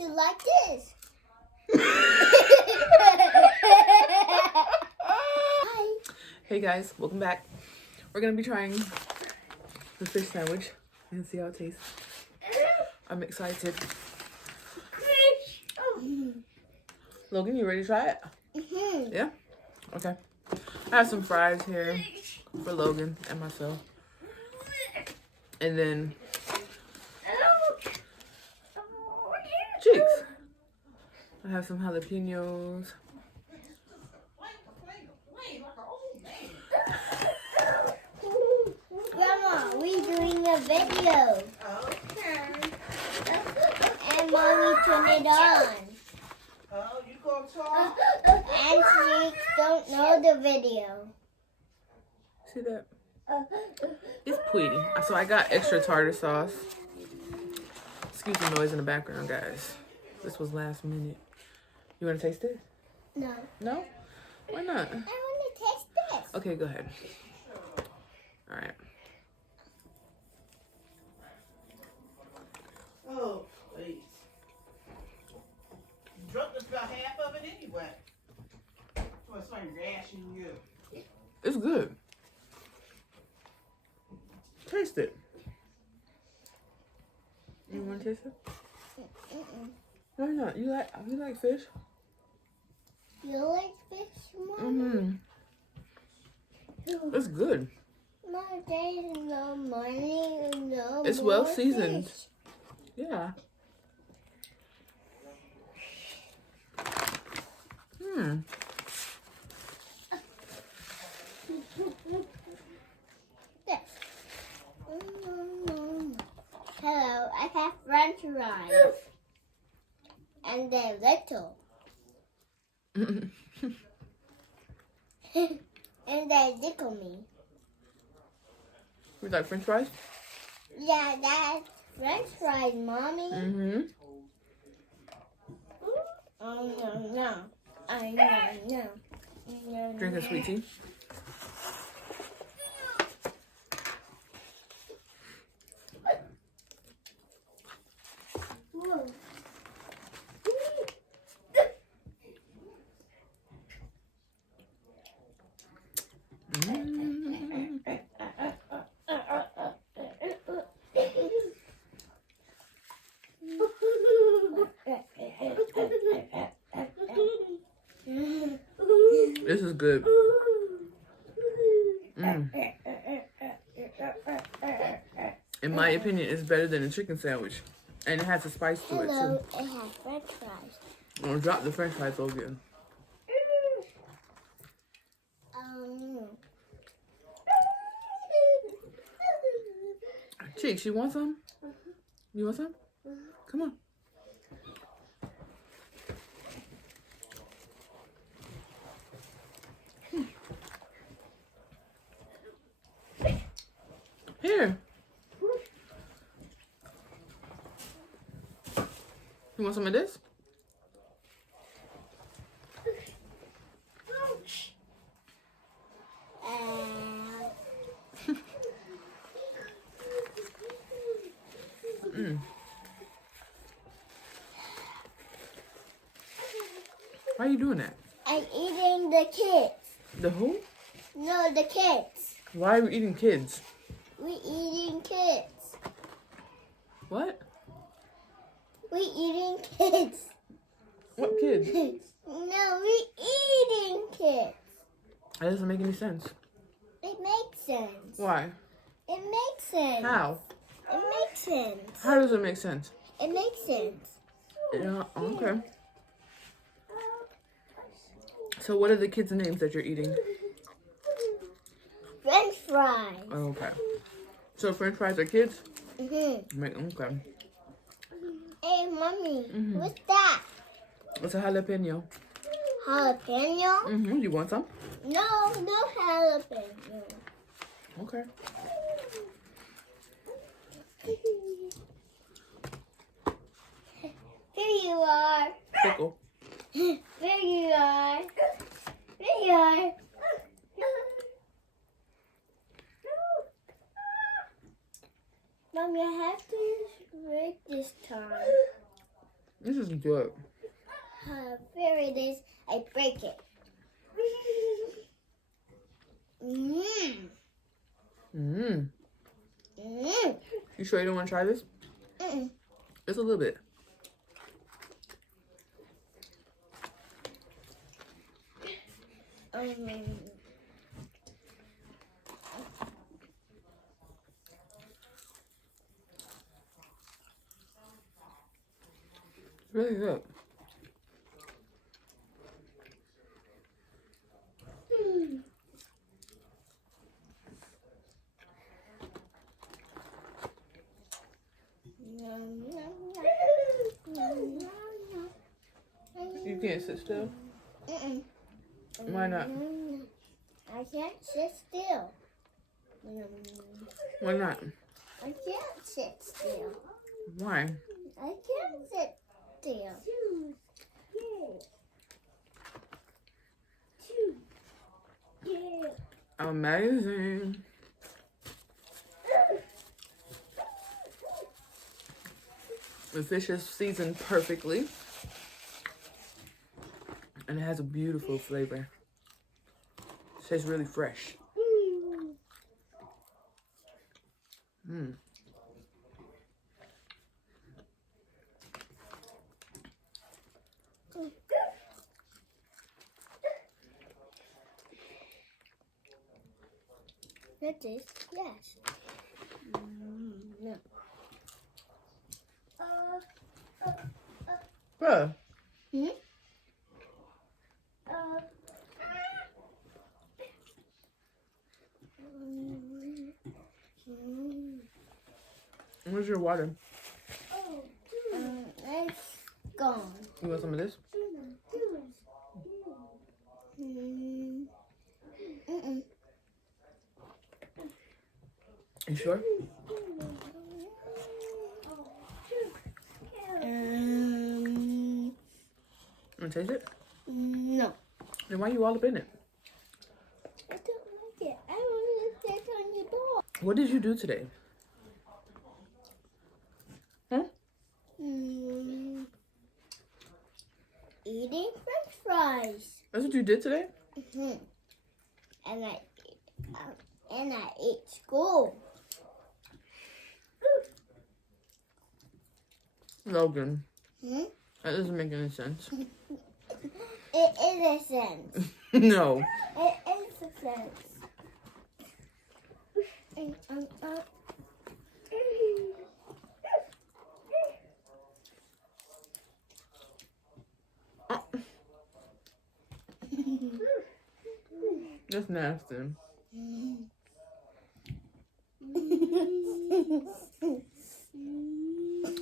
you like this? Hi. Hey guys, welcome back. We're gonna be trying the fish sandwich and see how it tastes. I'm excited. Logan, you ready to try it? Mm-hmm. Yeah? Okay. I have some fries here for Logan and myself. And then cheeks. I have some jalapenos. Grandma, we doing a video. Okay. And Mommy turn it on. Oh, you gonna talk? And she don't know the video. See that? It's pretty. So I got extra tartar sauce. Excuse the noise in the background, guys. This was last minute. You want to taste it? No. No? Why not? I want to taste this. Okay, go ahead. All right. Oh, please. You drunk just about half of it anyway. What's my ration you? It's good. Taste it. You want to taste it? Why not? You like fish? You like fish, Mommy? It's good. No, there's no money, no It's more well seasoned. fish. Yeah. This. Hello, I have French fries. And they're little. And they tickle me. You like French fries? Yeah, that's French fries, Mommy. Oh, no. I know. Drink a sweet tea. Whoa. This is good. In my opinion, it's better than a chicken sandwich. And it has a spice to it, Hello, too. it has French fries. I'm gonna drop the French fries so good. Cheeks, you want some? You want some? Come on. Here. You want some of this? Why are you doing that? I'm eating the kids. The who? No, the kids. Why are we eating kids? We eating kids. What? We eating kids. What kids? No, we eating kids. That doesn't make any sense. It makes sense. Why? It makes sense. How? It makes sense. How does it make sense? It makes sense. Yeah, okay. So what are the kids' names that you're eating? French fries. Oh, okay. So French fries are kids? Mm-hmm. Okay. Hey, Mommy, what's that? It's a jalapeno. Jalapeno? You want some? No jalapeno. Okay. Here you are. Pickle. There you are. There you are. Mommy, I have to break this time. This is good. Here it is. I break it. Mmm. Mmm. Mmm. You sure you don't want to try this? Mm-mm. Just a little bit. Really good. You can't sit still? Mm-mm. Why not? I can't sit still. Why not? I can't sit still. Why? I can't sit still. Amazing. The fish is seasoned perfectly. And it has a beautiful flavor. It tastes really fresh. Mmm. That is, yes. No. Bruh. Hmm? Where's your water? It's gone. You want some of this? Mm-mm. You sure? You want to taste it? No. Then why you all up in it? I don't like it. I want to sit on your ball. What did you do today? Huh? Eating French fries. That's what you did today? Mm-hmm. And I ate school. Logan. Hmm? That doesn't make any sense. It is a sense. No. It is a sense. That's nasty.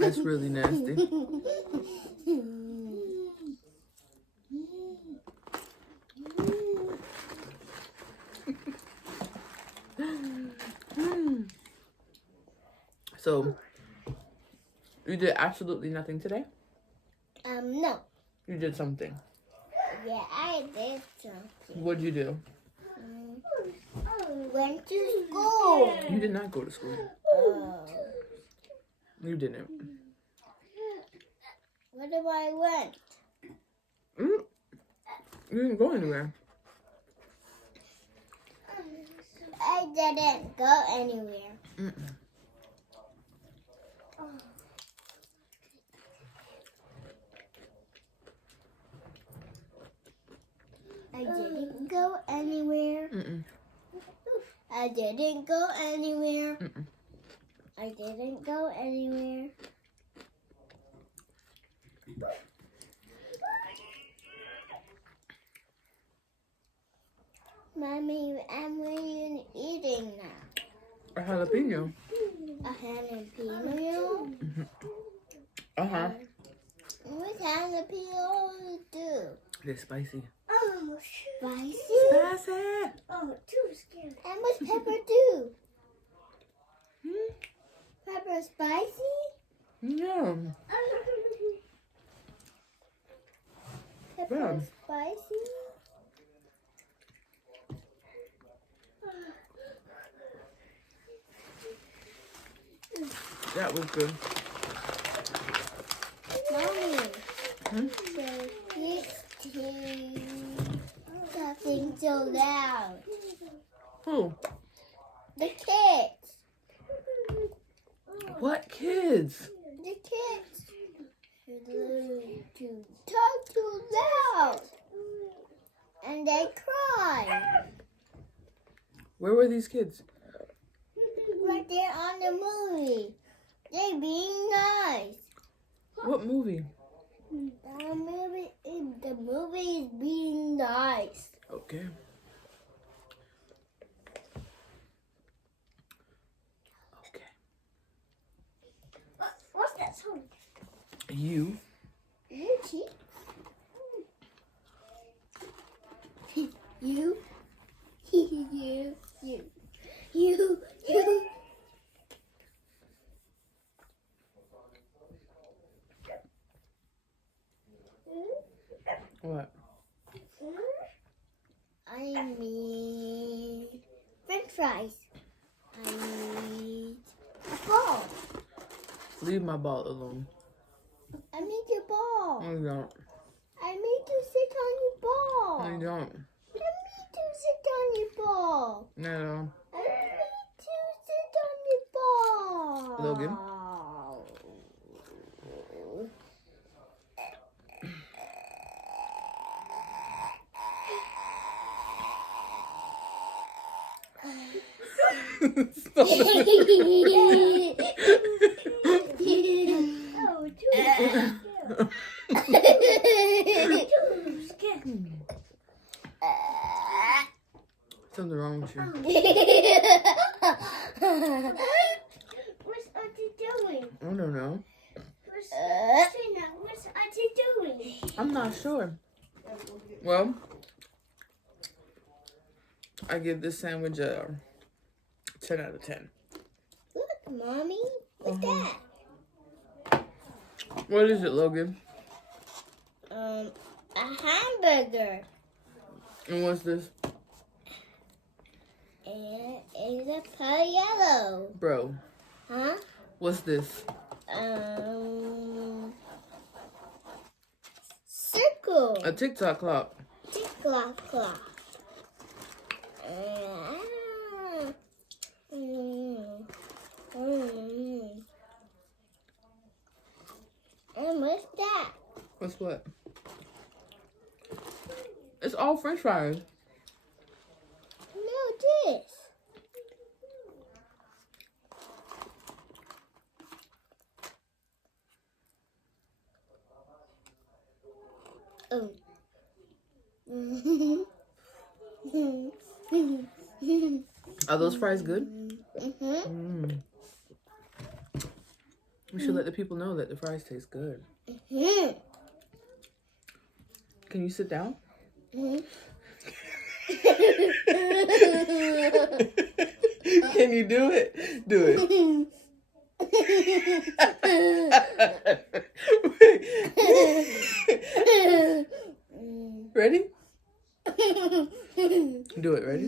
That's really nasty. So, you did absolutely nothing today? No. You did something. Yeah, I did something. What'd you do? Went to school. You did not go to school. Oh. You didn't. Where do I went? You didn't go anywhere. I didn't go anywhere. Mm-mm. I didn't go anywhere. Mm-mm. I didn't go anywhere. Mm-mm. I didn't go anywhere. Mommy, I'm really eating now. A jalapeno. A jalapeno? Uh-huh. What jalapeno do? They're spicy. Oh, spicy? Spicy! Oh, too scary. And what's pepper do? Pepper spicy? Yeah. Pepper Yeah. spicy? That was good. Mommy. So it's something so loud. Who? The kids. What kids? The kids. To talk too loud. And they cry. Where were these kids? Right there on the movie. They being nice. What movie? The movie is being nice. Okay. Okay. What's that song? You. Yuki. You. You. What? I need French fries. I need a ball. Leave my ball alone. I need your ball. I don't. I need to sit on your ball. I don't. I need to sit on your ball. No. I need to sit on your ball. Logan? Stop it. Something wrong with you. What's Auntie doing? I don't know. What's Auntie doing? I'm not sure. Well, I give this sandwich a 10 out of 10. Look, Mommy. What's that? What is it, Logan? A hamburger. And what's this? And it's a pale yellow. Bro, Huh? what's this? Circle. A TikTok clock. Tick-clock clock. And what's that? What's what? It's all French fries. No, this. Oh. Are those fries good? Mm-hmm. We should let the people know that the fries taste good. Mm-hmm. Can you sit down? Mm-hmm. Can you do it? Do it. Ready? Do it. Ready?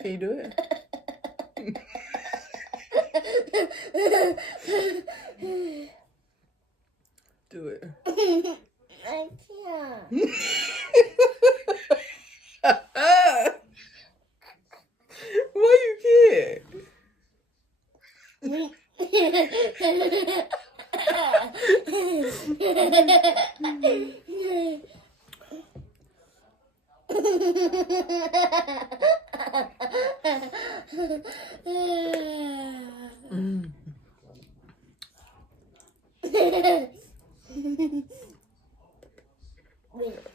Can you do it? Do it. I can't. Why you can't? Mm.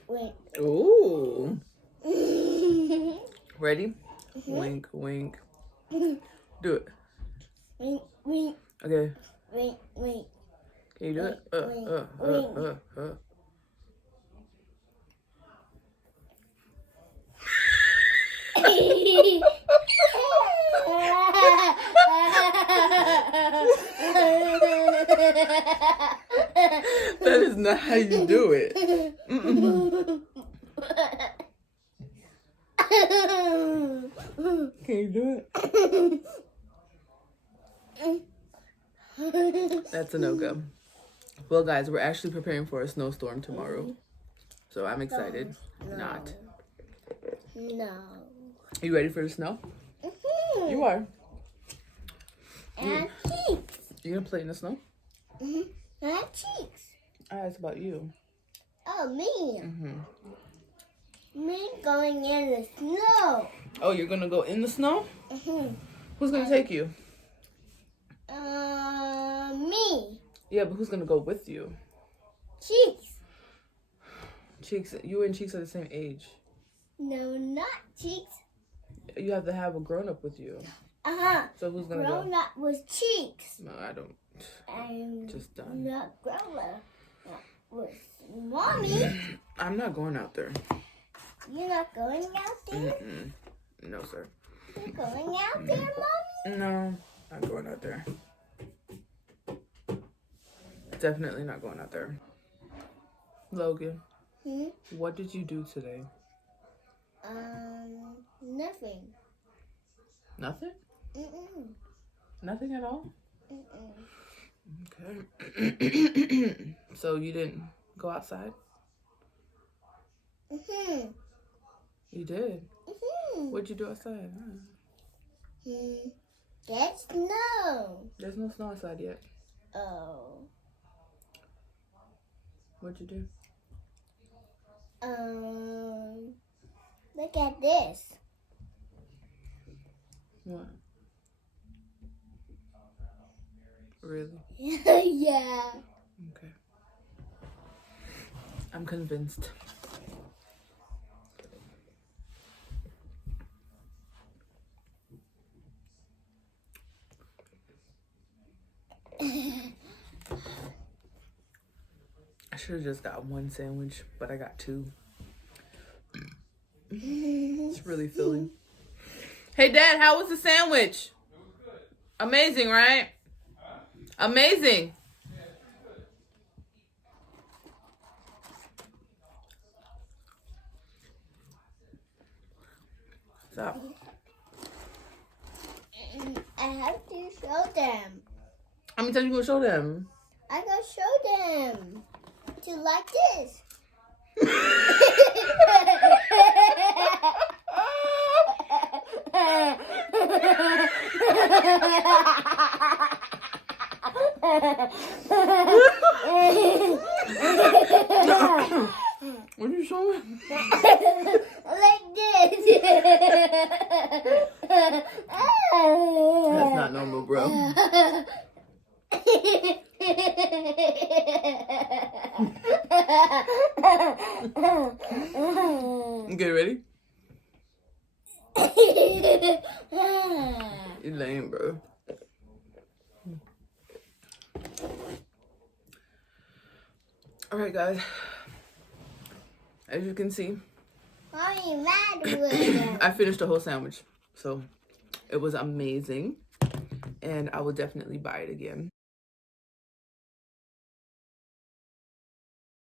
Wait. Ooh. Ready? Wink, wink. Do it. Wait. Okay. Wait. Can you do it? That is not how you do it. Mm-mm. Can you do it? That's a no-go. Well, guys, we're actually preparing for a snowstorm tomorrow. So I'm excited. No. Not. No. You ready for the snow? Mm-hmm. You are. And cheeks. You gonna play in the snow? Mm-hmm. And cheeks. I asked about you. Oh, me. Mm-hmm. Me going in the snow. Oh, you're gonna go in the snow? Mm-hmm. Who's gonna take you? Me. Yeah, but who's gonna go with you? Cheeks. Cheeks, you and Cheeks are the same age. No, not cheeks. You have to have a grown-up with you. Uh-huh. So who's gonna Grown go? up was cheeks. No, I don't. I'm Just done. not grown up. That was mommy. I'm not going out there. You're not going out there? Mm-mm. No, sir. You're going out there, mommy? No, not going out there. Definitely not going out there. Logan, what did you do today? Nothing. Nothing? Mm-mm. Nothing at all? Mm-mm. Okay. So you didn't go outside? Mm-hmm. You did? Mm-hmm. What'd you do outside? Get snow. There's no snow outside yet. Oh. What'd you do? Look at this. What? Really? Yeah. Okay. I'm convinced. I should have just got one sandwich, but I got two. It's really filling. Hey, Dad, how was the sandwich? Amazing, right? Amazing. Stop. I have to show them. How many times you gonna show them? I gotta show them. To like this. What are you showing? Like this. That's not normal, bro. Okay, ready? You're lame, bro. Alright, guys. As you can see, Why are you mad with them? I finished the whole sandwich. So, it was amazing. And I will definitely buy it again.